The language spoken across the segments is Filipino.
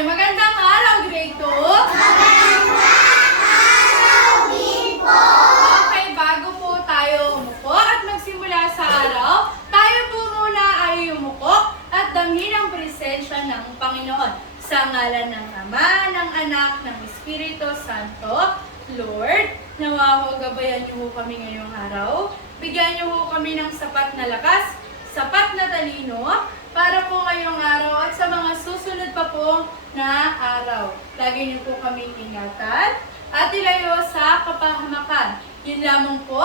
Okay, magandang araw, grade 2. Magandang araw din po. Okay, bago po tayo umupo at magsimula sa araw, tayo po muna ay umupo at damhin ang presensya ng Panginoon. Sa ngalan ng Ama, ng Anak, ng Espiritu Santo, Lord, nawa ho gabayan niyo ho kami ngayong araw. Bigyan niyo ho kami ng sapat na lakas, sapat na talino, para po ngayong araw at sa mga susunod pa po na araw. Lagi niyo po kami ingatan at ilayo sa kapahamakan. Yun lamang po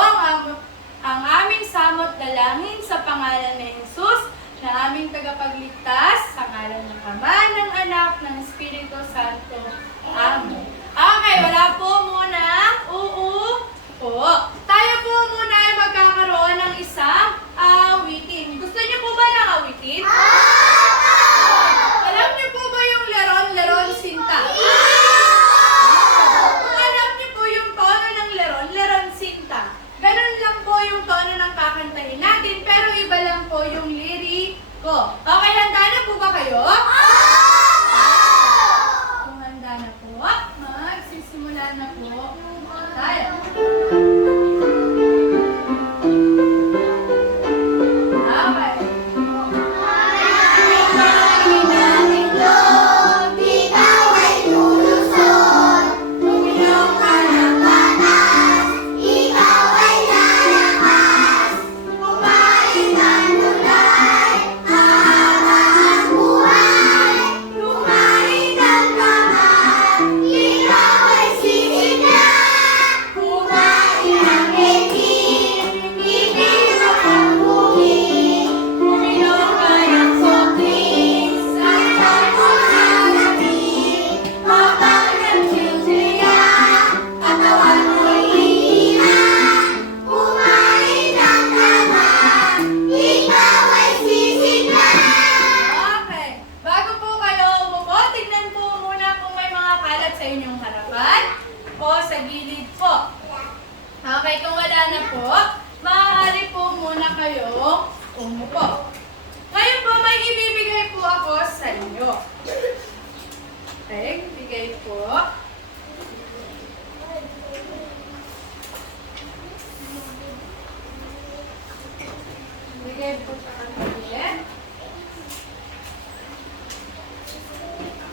ang aming samot dalangin sa pangalan ni Jesus, na aming tagapagligtas, sa ngalan ng Ama, ng Anak, ng Espiritu Santo. Amen. Okay, wala po munang po. Tayo po muna ay magkakaroon ng isang awitin. Gusto niyo po ba ng awitin? Alam niyo po ba yung leron sinta? Alam niyo po yung tono ng leron sinta. Ganun lang po yung tono ng kakantahin natin, pero iba lang po yung liriko. Okay, handa na po ba kayo? Kung handa na po, magsisimula na po tayo.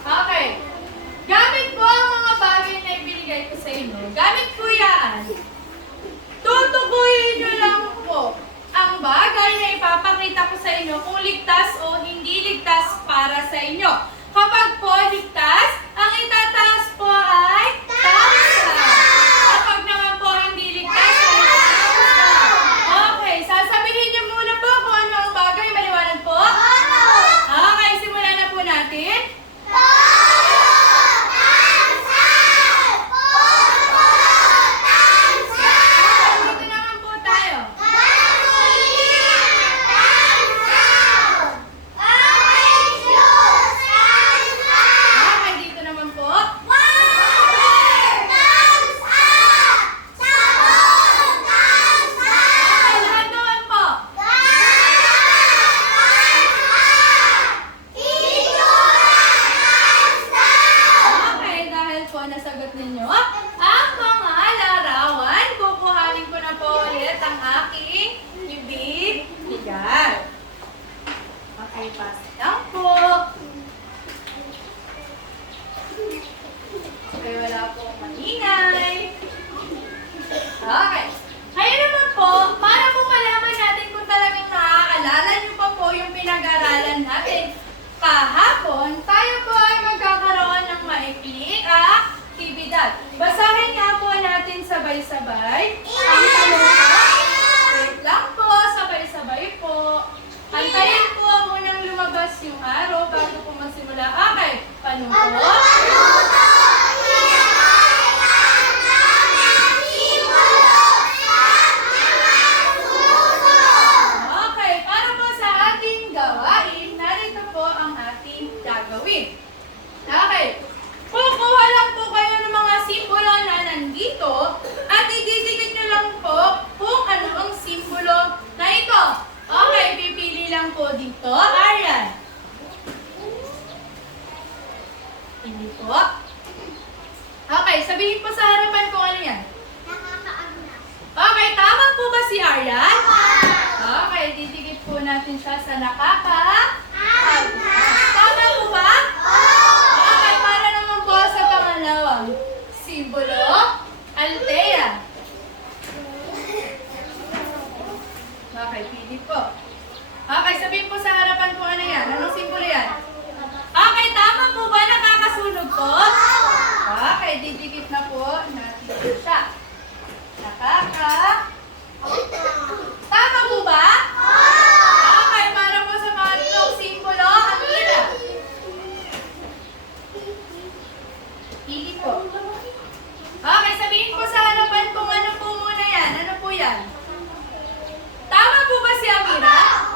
Okay. Gamit po ang mga bagay na ibinigay ko sa inyo. Gamit po yan. Tutukuyin nyo lang po ang bagay na ipapakita ko sa inyo kung ligtas o hindi ligtas para sa inyo. Kapag po ligtas, ang itataas po ay thumbs up. Kapag naman po hindi ligtas, ay thumbs down. Okay, sasabihin nyo muna po kung ano ang bagay. Maliwanag po? Okay, simulan na po natin. Basahin nga po natin sabay-sabay. Ang tanong po, wait lang po, sabay-sabay po. Antayin po munang lumabas yung araw bago po magsimula. Okay, paano po? Okay, para po sa ating gawain, narito po ang ating gagawin. Okay. Kukuha lang po kayo ng mga simbolo na nandito at ididikit nyo lang po kung ano ang simbolo na ito. Okay, pipili lang po dito. Arian. ba si Aryan? Okay, didikit po natin siya sa nakaka. Tama po ba? Okay, para naman po sa pangalawang simbolo, Althea. Okay, pili po. Okay, sabihin po sa harapan po ano yan. Anong simbolo yan? Okay, tama po ba? Nakakasunog po? Okay, didikit na po natin siya. Nakaka. Tama po ba? Okay, para po sa pangatlong simbolo, Amira. Pili po. Okay, sabihin po sa harapan kung ano po muna yan. Ano po yan? Tama po ba si Amira?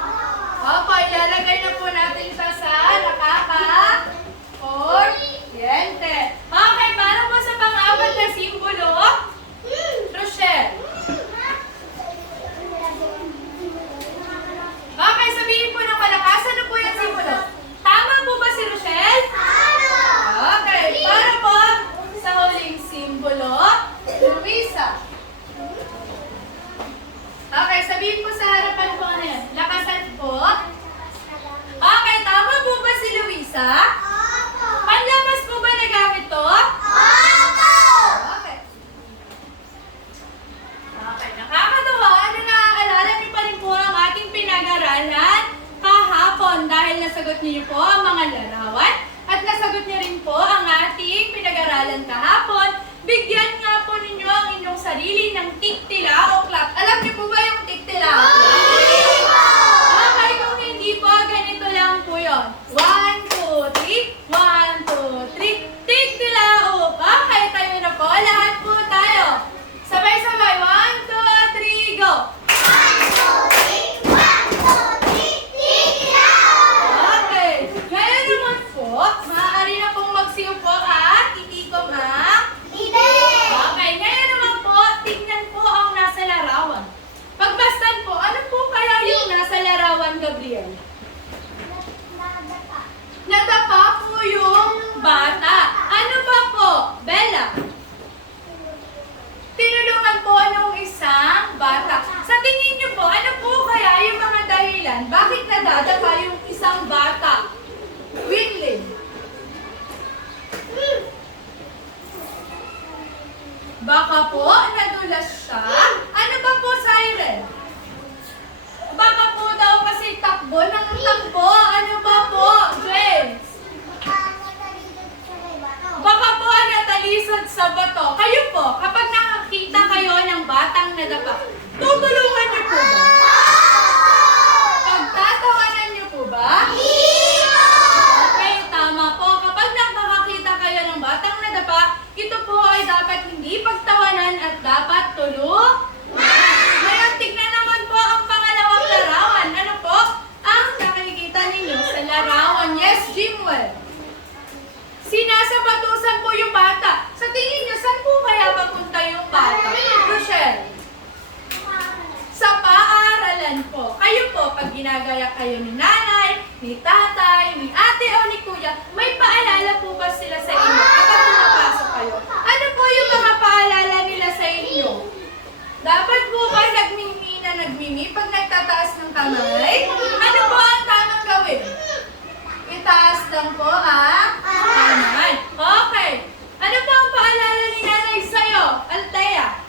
Opo, ilalagay na po natin siya sa nakaka-oriente. Okay, para po sa pang-apat na simbolo, Rochelle. Okay, sabihin po ng malakas, ano po yung simbolo? Tama po ba si Rochelle? Okay, para po sa huling simbolo, Luisa. Okay, sabihin po sa harapan po ano yan. Lakasan po. Okay, tama po ba si Luisa? Panlamas po ba nagamit to? Okay. Okay, nakakatuwa. Ano naaalala niyo pa rin po ang ating pinag-aralan kahapon dahil nasagot niyo po ang mga larawan at nasagot niyo rin po ang ating pinag-aralan kahapon. Bigyan nga po ninyo ang inyong sarili ng tiktila o clap. Alam niyo po ba yung tiktila o clap? Okay, kung hindi po, ganito lang po yun. 1, 2, 3. 1, 2, 3. Tiktila o. Okay, tayo na po. Lahat po tayo. Sabay-sabay. 1, 2, 3, go! Okay. Ngayon naman po, maaari na pong magsiupo at itikom ang okay, ngayon naman po, tingnan po ang nasa larawan. Pagbastan po, ano po kaya yung nasa larawan, Gabriel? Nadapa po yung bata. Ano ba po, Bella? Tinulungan po ng isang bata. Sa tingin niyo po, ano po kaya yung mga dahilan? Bakit nadadapa yung isang bata? Winley. Baka po, nadulas siya. Ano ba po, Siren? Baka po daw kasi takbo ng takbo. Ano ba po, James? Baka po natalisod sa bato. Kayo po, kapag nakakita kayo ng batang nadapa, tutulungan niyo po ba? Pagtatawanan niyo po ba? Okay, tama po. Kapag nakakakita kayo ng batang nadapa, ito po ay dapat hindi pagtawanan at dapat tulungan. Ngayon, tignan naman po ang pangalawang larawan. Ano po? Ang nakikita ninyo sa larawan. Yes, Jimwell. Sinasabatusan po yung bata. Sa tingin nyo, saan po kaya papunta yung bata? Rochelle. Sa paaralan po. Kayo po, pag ginagaya kayo ni nanay, ni tatay, ni ate o ni kuya, may paalala po ba sila sa inyo kapag pumapasok kayo? Ano po yung mga paalala nila sa inyo? Dapat po ba nagmimi na nagmimi pag nagtataas ng kamay? Ano po ang tamang gawin? Itaas lang po ang kamay. Okay. Ano po ang paalala ni nanay sa'yo, Althea?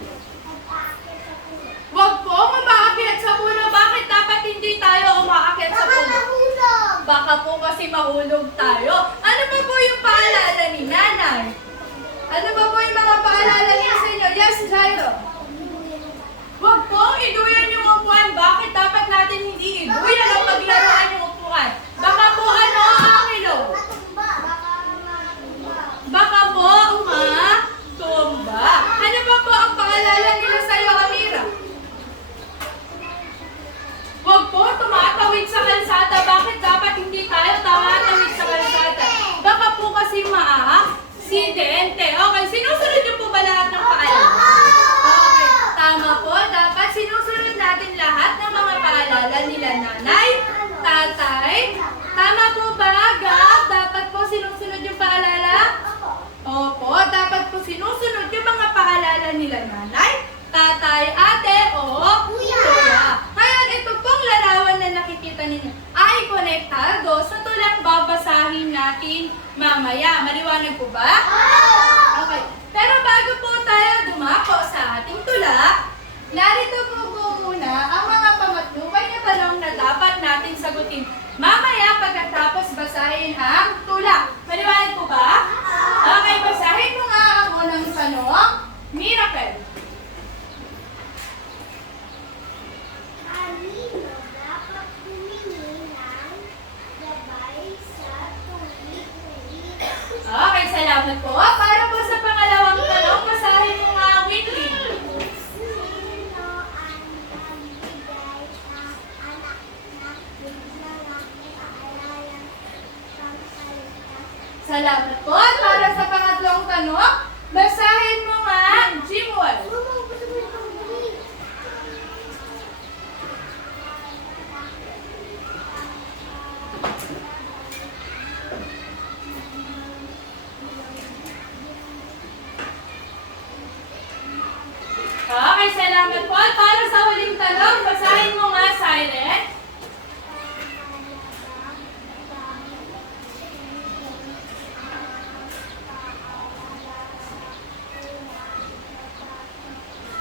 Huwag po umaakyat sa puno. Bakit dapat hindi tayo umaakyat sa puno? Baka po kasi mahulog tayo. Ano ba po yung paalala ni nanay? Ano ba po yung mga paalala niya sa inyo? Yes, Jairo. Huwag po iduyan yung upuan. Bakit dapat natin hindi iduyan ang paglaruan yung upuan? Baka po ano ang ilaw? Baka po tumba. Ano ba po ang paalala nila sa iyo, Amira? Huwag po tumatawid sa kalsada. Bakit dapat hindi tayo tumatawid sa kalsada? Baka po kasi aksidente. Okay, sinusunod niyo po ba lahat ng paalala? Okay, tama po. Dapat sinusunod natin lahat ng mga paalala nila nanay, konektado sa tulang babasahin natin mamaya. Maliwanag po ba? Okay. Pero bago po tayo dumako sa ating tula, narito po muna ang mga pangatlupan na tanong na dapat natin sagutin mamaya pagkatapos basahin ang tula. Maliwanag po ba? Okay, basahin mo nga ang unang tanong. Miracle. Kanino dapat humingi ng gabay sa tuwid-tuwid? Okay, salamat po. Para po sa pangalawang tanong, basahin mo nga ang Winley. Sino ang nagbigay ng anak na biglang naalalang pagsalita? Salamat po. At para sa pangatlong tanong, basahin mo nga Jimwell. Okay, salamat po. At para sa huling tanong, basahin mo nga Siren.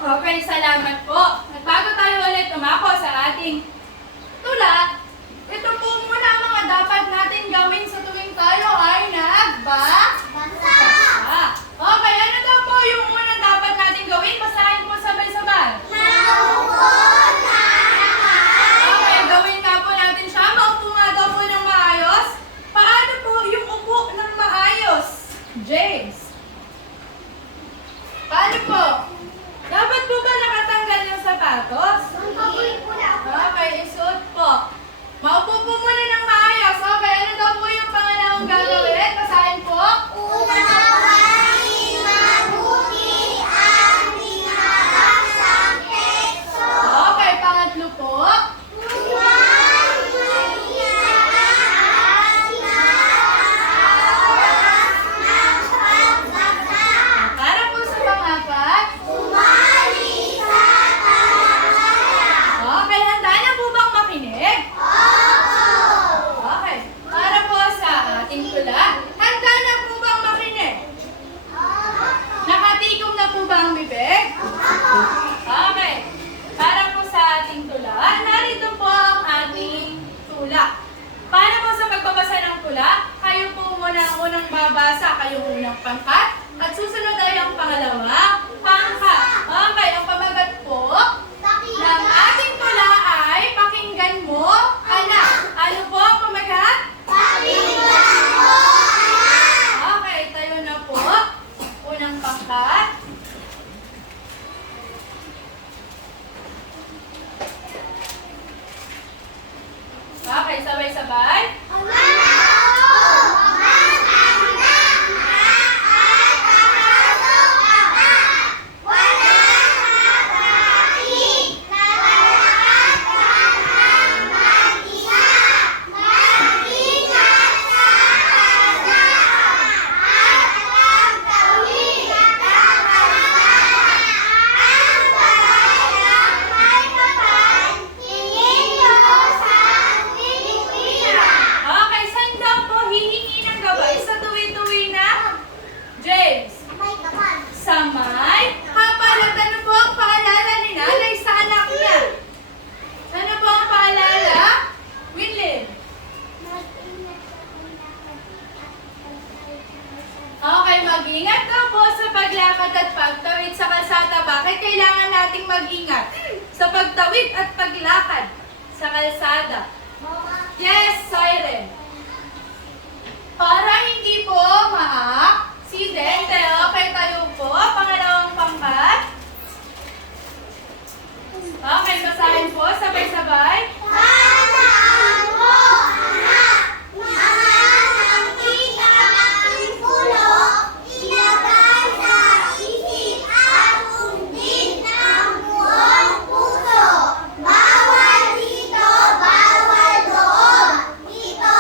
Okay, salamat po. At bago tayo ulit umako sa ating tula, ito po muna ang mga dapat natin gawin sa tuwing tayo ay nagbabasa. Okay, ano daw po yung unang dapat natin gawin? Basahin po sabay-sabay. Okay, gawin nga po natin siya. Maupo nga daw po ng maayos. Paano po yung upo ng maayos? James. Paano po? Dapat po ba nakatanggal yung sapatos? Okay, isuot po. Maupo po muna ng maayos. Okay, ano daw po yung pangalawang gagawin? Basahin po. Okay, pangatlo po. Para po sa pangapat. Okay, handa na po bang makinig? Okay, para po sa ating tula, handa na po bang makinig? Nakatikom na po ba ang bibig? Okay, para po sa ating tula, narito po ang ating tula. Para po sa pagbabasa ng tula, kayo po muna ang unang babasa, kayo unang pangkat, at susunod ay ang pangalawa, pangkat. Okay, ang pamagat po ng ating tula ay pakinggan mo, anak. Ano po ang pamagat? Okay, tayo na po. Unang pangkat. Okay, sabay-sabay. Okay, saan daw po hihingi ng gabay sa tuwi-tuwi na? James. Sa may kapalat. Ano po ang paalala ni nanay sa anak niya? Ano po ang paalala? Winlin. Okay, mag-ingat daw po sa paglakad at pagtawid sa kalsada. Bakit kailangan nating mag-ingat? Sa pagtawid at paglakad sa kalsada. Yes, Siren. Para hindi po ma-aksidente. Okay, tayo po. Pangalawang pangkat. Okay, basahin po. Sabay-sabay. Bawal dito, bawal doon. Dito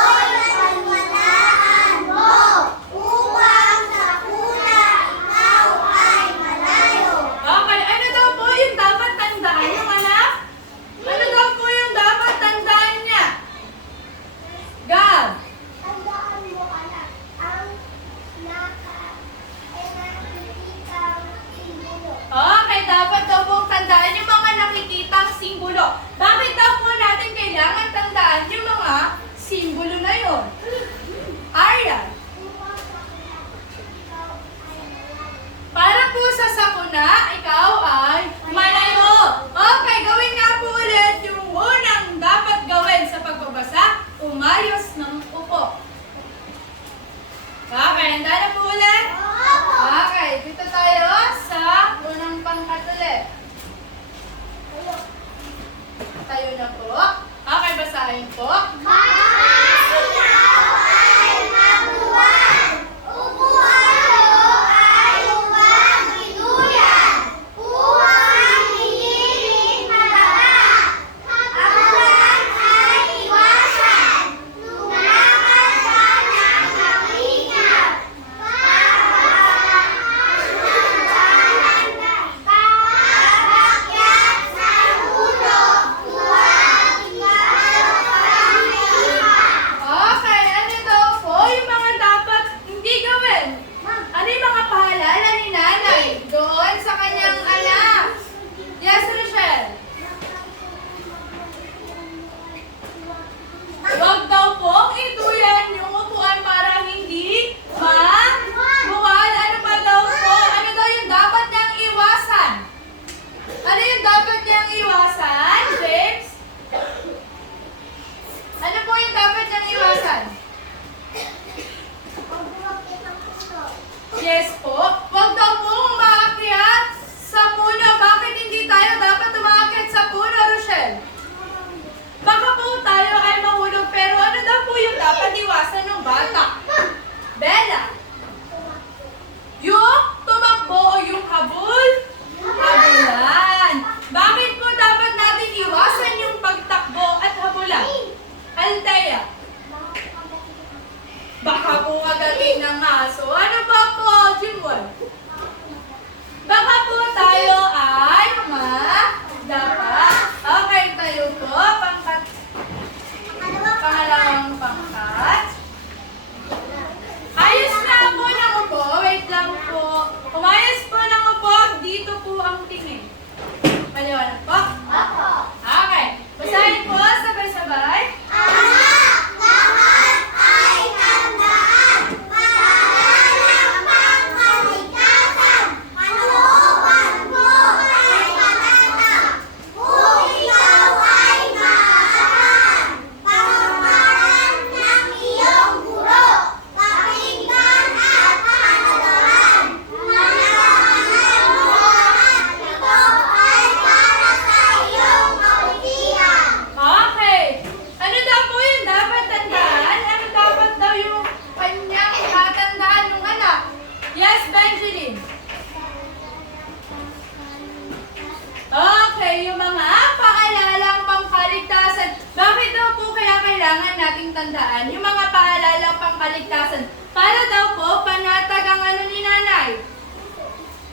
mga paalalang pangkaligtasan. Para daw po, panatag ang ano ni nanay?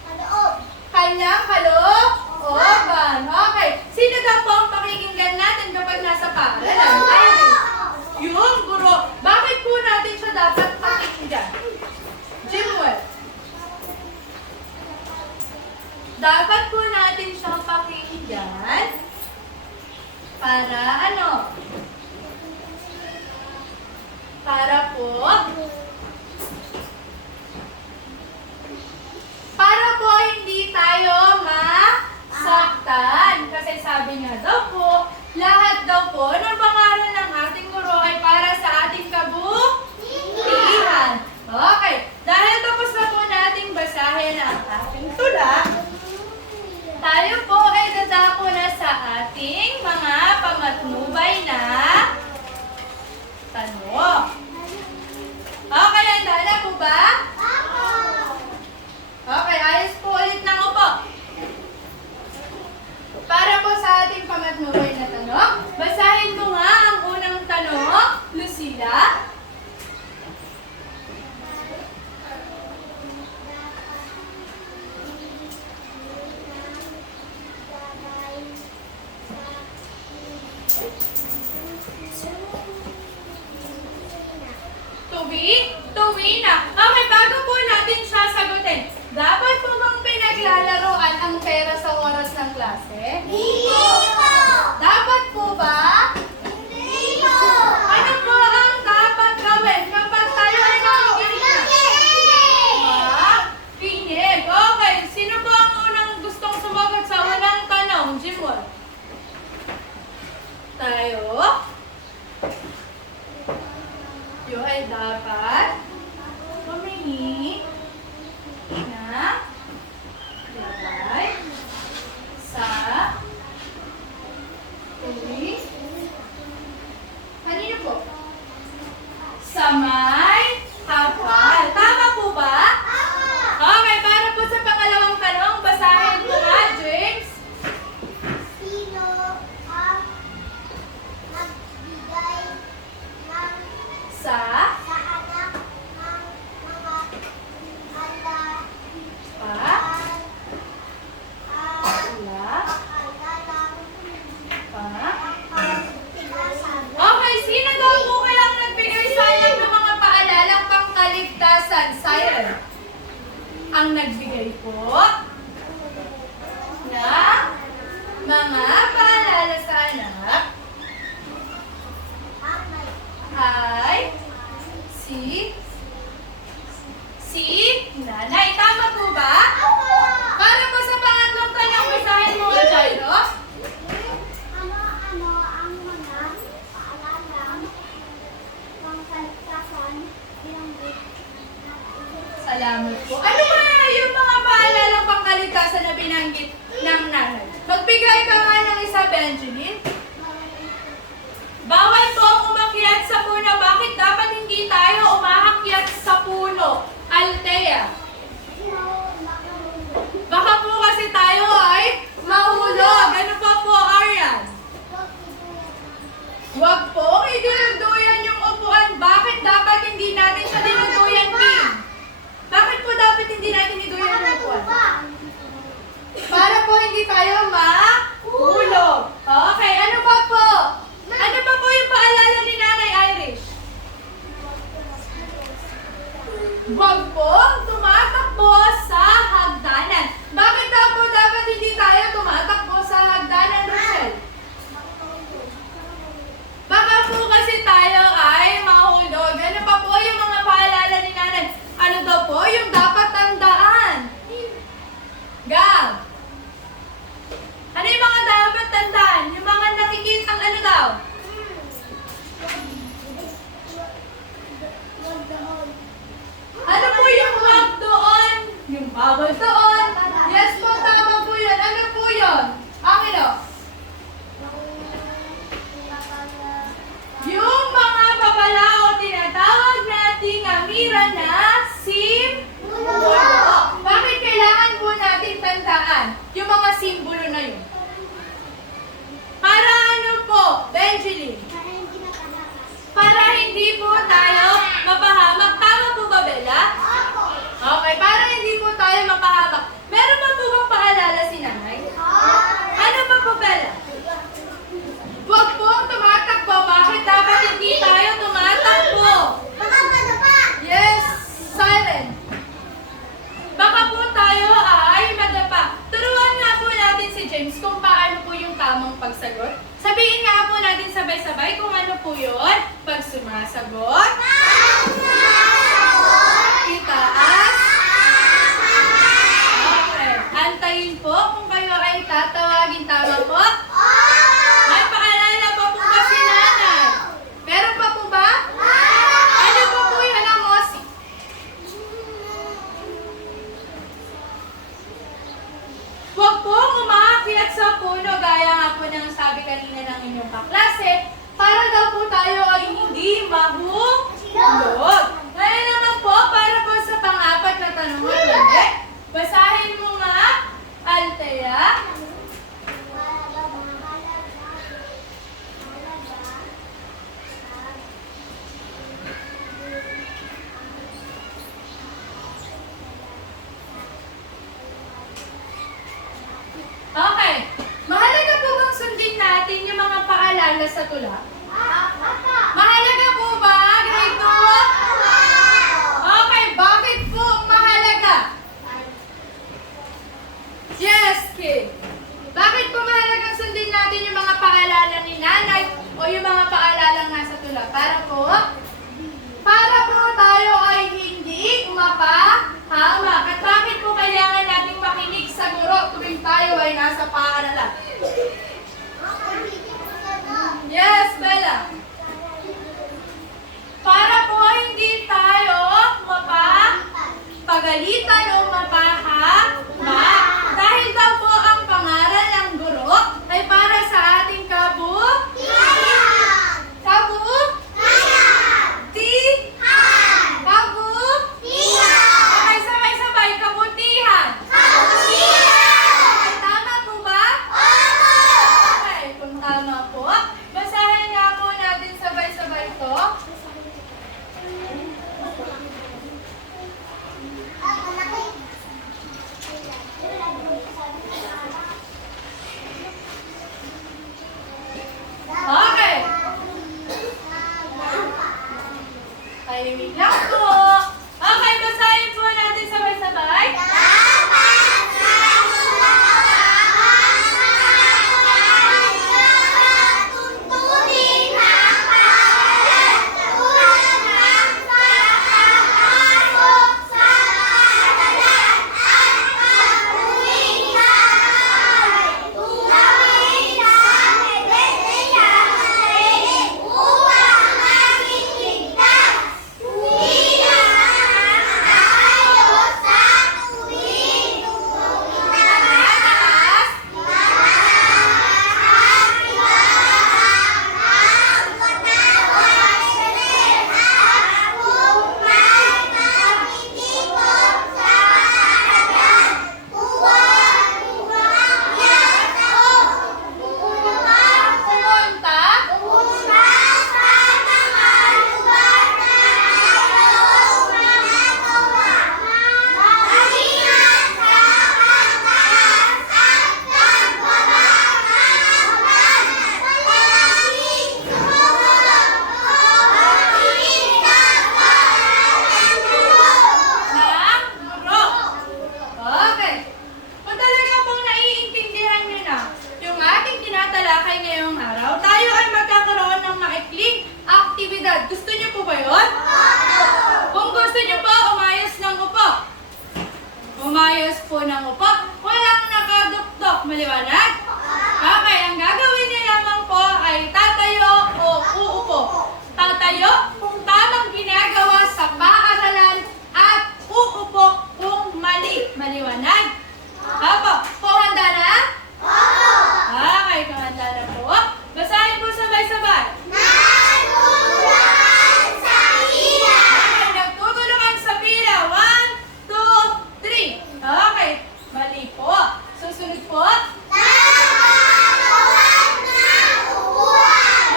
Kaloob. Kanyang kalooban. Okay. Sino daw po ang pakikinggan natin kapag nasa paaralan? Iris. Yung guro. Bakit po natin siya dapat pakikinggan? Jimwell. Dapat po natin siyang pakikinggan para ano? Para po hindi tayo masaktan. Kasi sabi nga daw po, lahat daw po ng pangaral ng ating guro ay para sa ating kabutihan. Okay. Dahil tapos na po nating basahin ang ating tula, tayo po ay dadako na sa ating mga pamatnubay na tanong. Okay, handa na po ba? Okay, ayos po ulit ng upo. Para po sa ating pamatnubay na tanong, basahin mo nga ang unang tanong, Lucila. Tuwi na. Okay, bago po natin siya sagutin, dapat po bang pinaglalaroan ang pera sa oras ng klase? Dapat po ba? Ano po ang dapat gawin kapag tayo ay nakikinig na? Kinig. Okay, sino po ang unang gustong sumagot sa unang tanong? Jimwell. Tayo? Yo ay dapat humingi na lagay sa tuwi. Kanino po? Sa may hapal. Tama po ba? Okay, para po sa pangalawang tanong, basahin po nga, James. Sino ang nagbigay ng Sa anak ng mga alalang pa Okay, sino daw po kayang nagbigay sa anak ng mga paalalang pangkaligtasan? Siren. Ang nagbigay po na mga paalala sa anak ay si nanay. Tama po ba? Para po sa pangatlong tanong, basahin mo, Jairo. Ano ang mga paalalang pangkaligtasan binanggit natin? Salamat po. Ano ba yung mga paalalang pangkaligtasan na binanggit ng nanay? Magbigay ka nga ng isa, Benjamin. Bawal po ang umakyat sa puno. Bakit dapat hindi tayo umakyat sa puno? Althea. Baka po kasi tayo ay mahulog. Ano pa po, Arian? Huwag po idinuduyan yung upuan. Bakit dapat hindi natin siya dinuduyan, King? Bakit po dapat hindi natin iduyan yung upuan? Para po hindi tayo mahulog. Okay, ano pa po? Ano pa po yung paalala ni Nanay Irish? Huwag pong tumatakbo sa hagdanan. Bakit daw po dapat hindi tayo tumatakbo sa hagdanan, Rochelle? Baka po kasi tayo ay mahulog. Ano pa po yung mga paalala ni Nanay? Ano daw po yung dapat tandaan? Gab! Ano yung mga dapat tandaan? Yung mga nakikitang ano daw? Ano po yung wag doon? Yung sagot? Itaas? Okay. Antayin po kung kayo ay tatawagin. Tama po? Ay, paalala pa po ba si nanay? Meron pa po ba? Ano po po yan ang Mosi? Huwag po umakyat sa puno gaya nga po ng sabi kanina ng inyong kaklase para daw po tayo ay hindi mahulog. Ngayon naman po, para po sa pang-apat na tanong ulit, basahin mo nga, Althea. Okay. Mahalaga po bang sundin natin yung mga paalala sa tula? Mahalaga po ba, grade 2? Okay, bakit po mahalaga? Yes, kid. Bakit po mahalagang sundin natin yung mga paalala ni nanay o yung mga paalala nga sa tula? Para po tayo ay hindi umapahamak. At bakit po kailangan nating makinig sa guro tuwing tayo ay nasa paaralan? Yes, Bella. Para po hindi tayo mapagalitan o mapahamak. Dahil daw po ang pangaral ng guro ay para sa ating Okay, sabay-sabay, kabutihan. Okay, tama po ba? Okay, kung tama po, basahin nga po natin sabay-sabay to. Okay. Tahimik lang po. Okay, basahin po natin sabay-sabay. Okay. Kung talaga pong naiintindihan nyo na yung ating tinatalakay ngayong araw, tayo ay magkakaroon ng maikling aktibidad. Gusto nyo po ba yun? Kung gusto nyo po, umayos ng upo. Umayos po ng upo. Walang nakadukdok. Maliwanag? Okay, ang gagawin nyo lamang po ay tatayo o uupo. Tatayo kung tamang ginagawa sa paaralan at uupo kung mali. Maliwanag? Apo, kung handa na? Okay, kung handa na po. Basahin po sabay-sabay. Okay, nagtutulungan sa pila. 1, 2, 3. Okay, mali po. Susunod po.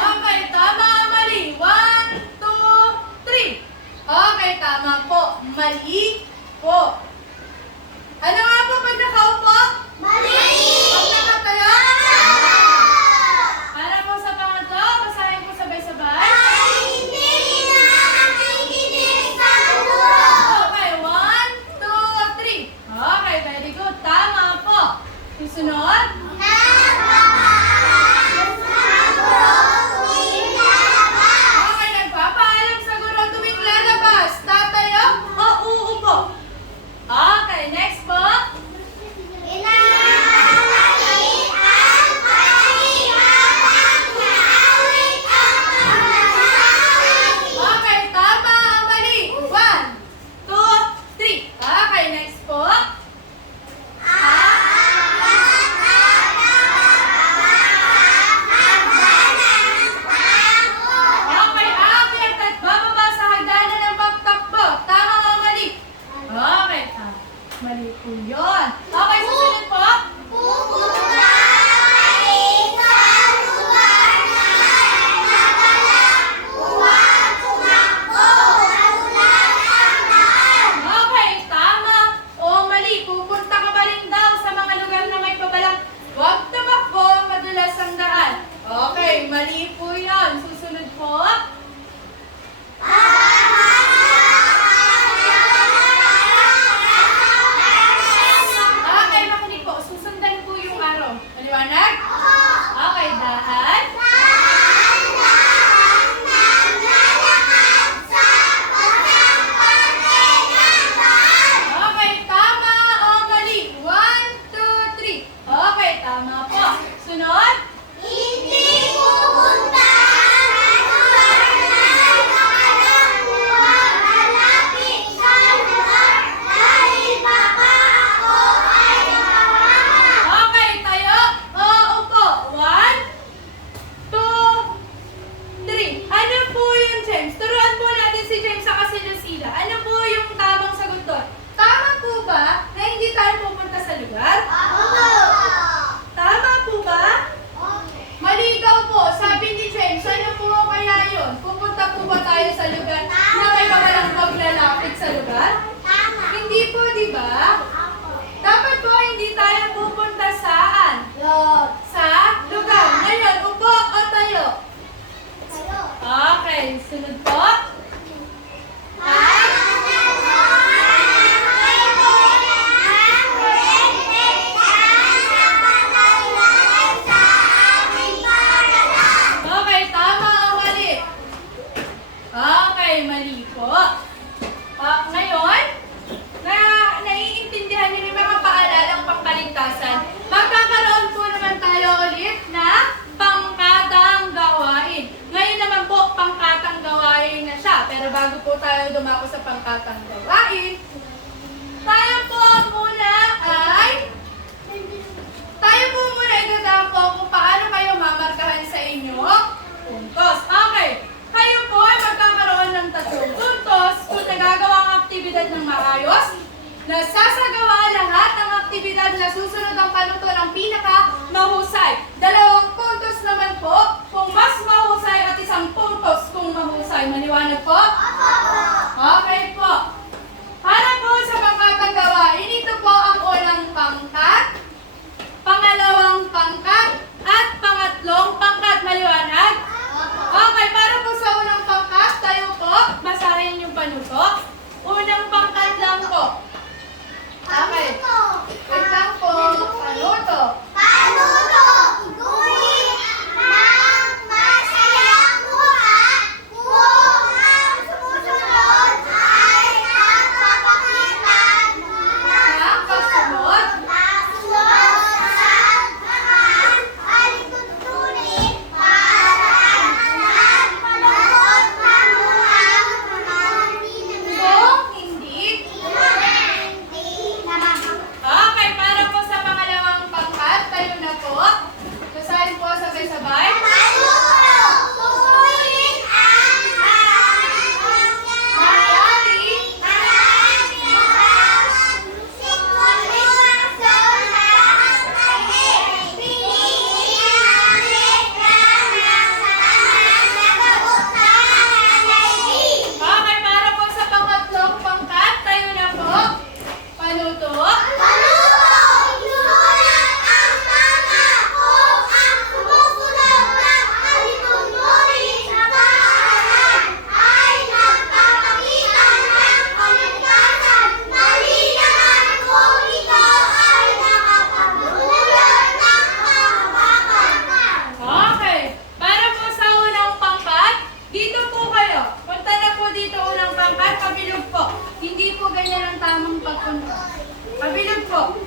Okay, tama o mali? 1, 2, 3. Okay, tama po. Mali po. Ano nga po pag nakaupo? Pag nakatayo? Para po sa pangatlo, basahin po sabay-sabay. Okay, 1, 2, 3. Okay, very good. Tama po. Susunod. Okay, nagpapaalam po yun. Okay, susunod po. Pupunta kami sa lugar na madalang huwag tumakbo, malulan ang daan. Okay, tama o mali. Pupunta ka pa rin daw sa mga lugar na may pabalang huwag tumakbo, madulas ang daan. Okay, mali po yun. Susunod po. Okay, makinig po. Susundan po yung araw. Maliwanag? Okay, dahan. Okay, tama o mali? 1, 2, 3. Okay, tama po. Sunod. Hindi pupunta ang lugar na madalang huwag malapit sa lugar dahil baka ako ay mawawa. Okay, tayo. O, upo. 1, 2, 3. Ano po yung James? Turuan po natin si James sa si Lucila. Ano po yung tamang sagot doon? Tama po ba na hindi tayo pupunta sa lugar? Tama po ba? Maligaw po. Sabi ni James, ano po kaya yun? Pupunta po ba tayo sa lugar na may pabalang maglalapit sa lugar? Tama. Hindi po, di ba? Dapat po hindi tayo pupunta saan? Sa lugar. Ngayon, upo o tayo? Okay, sunod po. Okay, tama o mali? Okay, mali po. Ngayon, naiintindihan niyo yung mga paalalang pangkaligtasan. Magkakaroon po naman tayo ulit na pangkatang gawain. Ngayon naman po, pangkatang gawain na siya. Pero bago po tayo dumako sa pangkatang gawain, tayo po muna itadako kung paano kayo mamarkahan sa inyo puntos. Okay, kayo po ay magkakaroon ng 3 puntos kung nagagawa ang aktibidad ng maayos, nasasagawa lahat ng aktibidad na susunod ang panuto ng pinaka-mahusay. 2 puntos naman po kung mas mahusay at 1 puntos kung mahusay. Maliwanag po? Okay po. Para po sa pangkatang gawain, ito po ang unang pangkat, pangalawang pangkat, at pangatlong pangkat. Maliwanag? Okay, para po sa unang pangkat, tayo po, basahin yung panuto. Unang pangkat lang po. Okay. Wait lang po. Panuto. Ang kasunod. Kung hindi. Okay, para po sa pangalawang pangkat, tayo na po. Basahin po sabay-sabay. Okay, para po sa pangatlong pangkat, tayo na po. Panuto. Okay, para po sa unang pangkat, dito po kayo. Punta na po dito unang pangkat, pabilog po. Hindi po ganyan ang tamang pagpunta. Pabilog po.